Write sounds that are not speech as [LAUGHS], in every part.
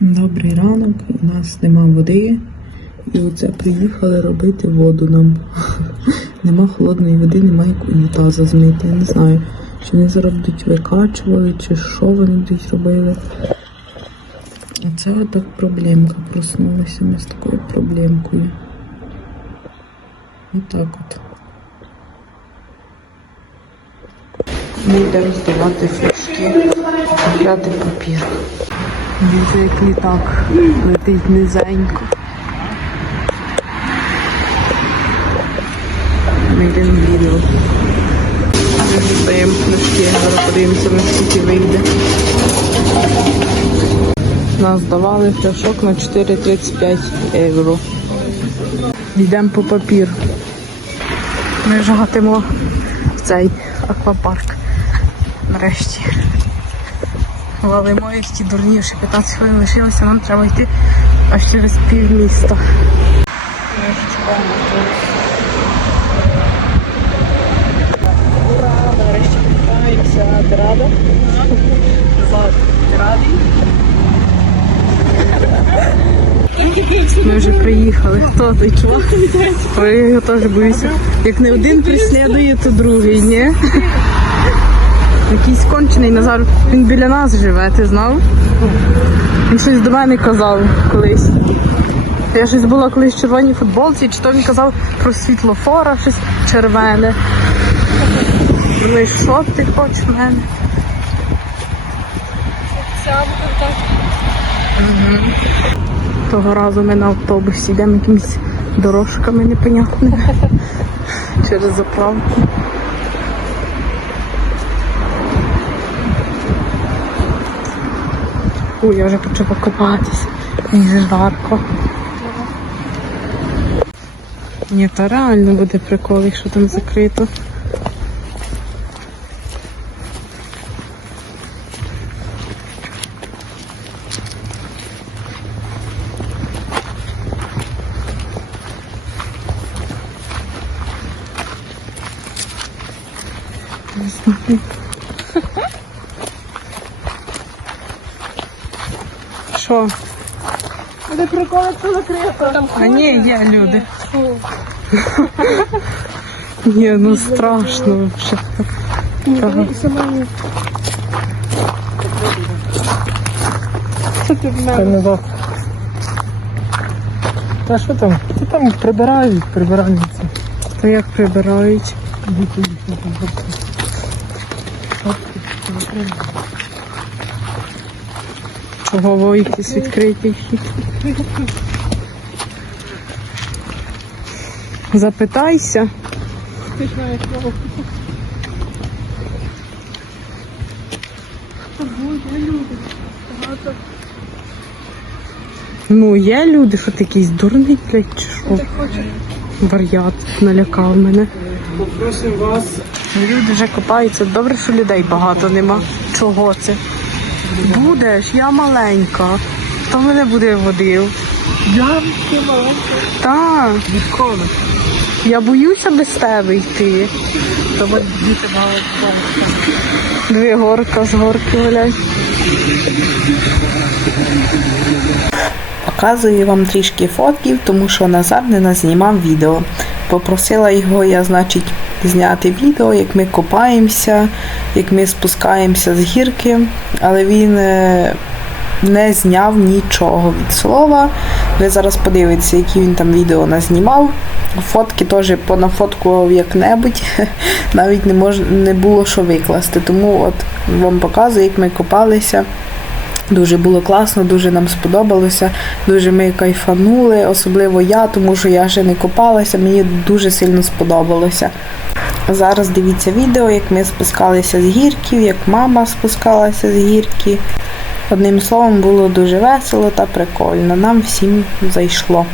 Добрий ранок, у нас нема води. І оце приїхали робити воду нам. [LAUGHS] нема холодної води, немає унітаза змити. Я не знаю, чи вони зараз викачували, чи що вони будуть робили. Оце отак проблемка. Проснулися ми з такою проблемкою. Отак от. Ми йдемо здавати флажки, купляти папір. Дивіться, як літак летить низенько. Ми йдемо в відео. Ми здаємо книжки, зараз подивимося, на скільки вийде. Нас давали пляшок на 4,35 євро. Йдемо по папір. Ми жагатимо в цей аквапарк. Нарешті. Валимо їх ті дурні, ще 15 хвилин лишилося, нам треба йти аж через пів міста. Нарешті купаємося. Ти рада? Злат, ти радий? Ми вже приїхали. Хто той чувак? Я його теж боюся. Як не один преслідує, то другий, ні? Якийсь кончений Назар. Він біля нас живе, ти знав? Він щось до мене казав колись. Я щось була колись в червоній футболці, чи то він казав про світлофора, щось червоне. Думаю, що ти хочеш в мене? Мгм. Того разу ми на автобусі йдемо якимись дорожками непонятними [LAUGHS] через заправку. Ой, я вже почала купатися. Мені жарко. Ні, та реально буде прикол, якщо там закрито. Не знаю. Що? Буде прикол, якщо закрито. А ні, є люди. Ні, ну страшно взагалі. Ага. Що ти в мене? Та що там? Та там прибирають, прибиральниці. То як прибирають їх там просто. Чого во якісь відкриті вхід? Запитайся. Ти ж маєш право. Що буде, люди? Багато. Ну, є люди, що ти якийсь дурний, блядь, чи що? Вар'ят налякав мене. Попросимо вас. Люди вже копаються. Добре, що людей багато нема. Чого це? Будеш, я маленька. Хто мене буде водив? Ямки маленькі. Так, Відколи? я боюся без тебе йти. Треба діти мали Дві горка з горки валять. Показую вам трішки фотків, тому що Назар не назнімав відео. Попросила його я, значить, зняти відео, як ми копаємося, як ми спускаємося з гірки, але він е, не зняв нічого від слова. Ви зараз подивитеся, які він там відео назнімав. Фотки теж понафоткував як-небудь, [LAUGHS] навіть не, мож, не було що викласти. Тому от вам показую, як ми копалися. Дуже було класно, дуже нам сподобалося. Дуже ми кайфанули, особливо я, тому що я ще не копалася, мені дуже сильно сподобалося. Зараз дивіться відео, як ми спускалися з гірків, як мама спускалася з гірки. Одним словом, було дуже весело та прикольно. Нам всім зайшло.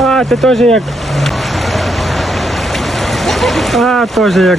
А, ти теж як. А, теж як.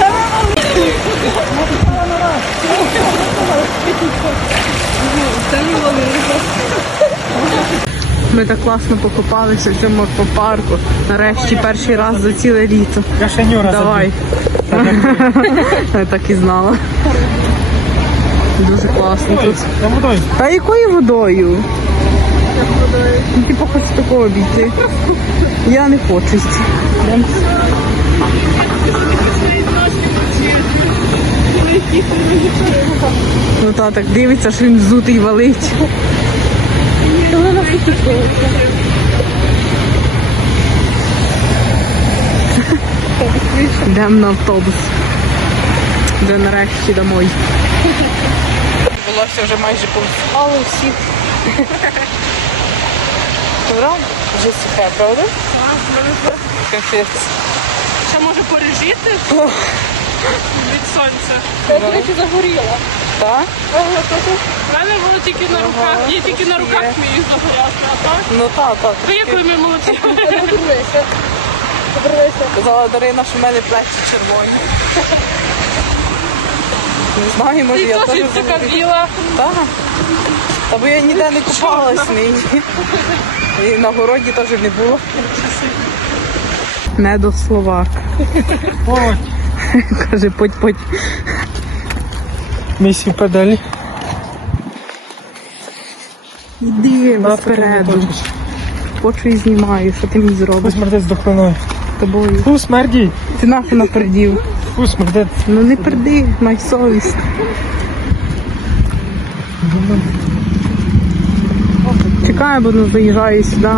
Ми так класно покопалися в цьому аквапарку. Нарешті перший раз за ціле літо. Я ще Нюра Давай. Я так і знала. Дуже класно тут. Та якою водою? Типу хоч такого обійти. Я не хочу. Ну та так дивиться, що він взутий валить. Йдемо на автобус. Вже нарешті домой. Волосся вже майже повстало всіх. Правда? Вже сухе, правда? Капець. Ще може порежіти від сонця. Я, до речі, загоріла. Так? У мене було тільки на руках, я тільки на руках міг загоряти, а так? Ну так, так. Ви якою ми молодці? Казала Дарина, що в мене плечі червоні. Не знаю, може я теж теж така біла. Так. Та бо я ніде не купалась нині. І на городі теж не було. Не до словак. [LAUGHS] Каже, поть-поть. місію педалі. Іди спереду. Хочу і знімаю, що ти мені зробиш Фу, смердець до хроною. з тобою. Фу, смерді. Ти нахуй напердів. Фу, смердець. Ну не перди, май совість. Чекай, бо ну заїжджаю сюди.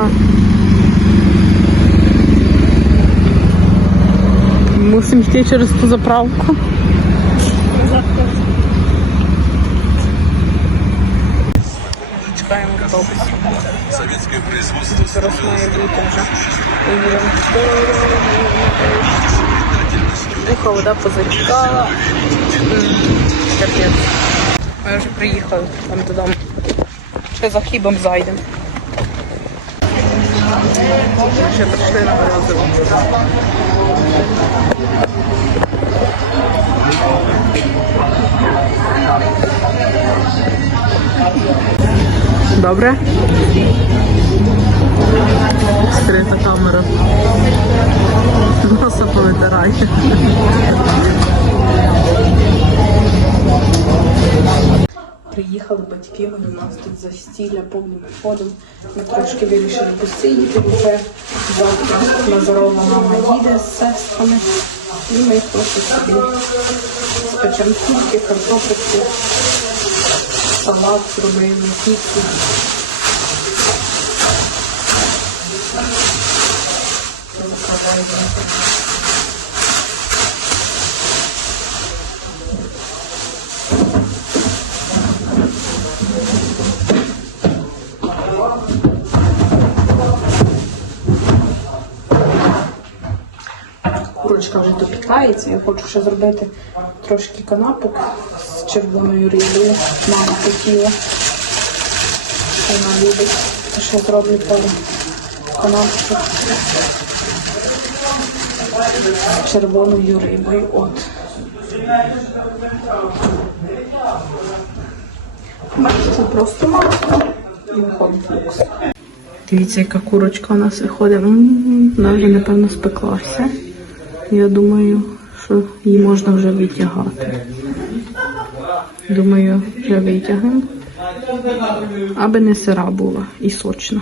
Мусимо йти через ту заправку. Чекаємо автобус. Тут зараз має бути вже. Вуха вода позатікала. М, Капець. Ми вже приїхали там додому. Ще за хлібом зайдемо. Ще прийшли на морозиво. Добре? Скрита камера. Носа повитирай. Приїхали батьки, мої, у нас тут застілля повним ходом. Ми трошки вирішили посидіти, бо вже завтра Назарова мама їде з сестрами. І ми просто собі спечемо кульки, картопельки, салат зробили, піцу. Курочка вже допікається. Я хочу ще зробити трошки канапок з червоною рибою. Мама хотіла. Вона любить. То ще зроблю пару канапок з червоною рибою. От. Бачите, просто масло і виходить люкс. Дивіться, яка курочка у нас виходить. Вже, напевно, спеклася. Я думаю, що її можна вже витягати. Думаю, вже витягнемо. Аби не сира була і сочна.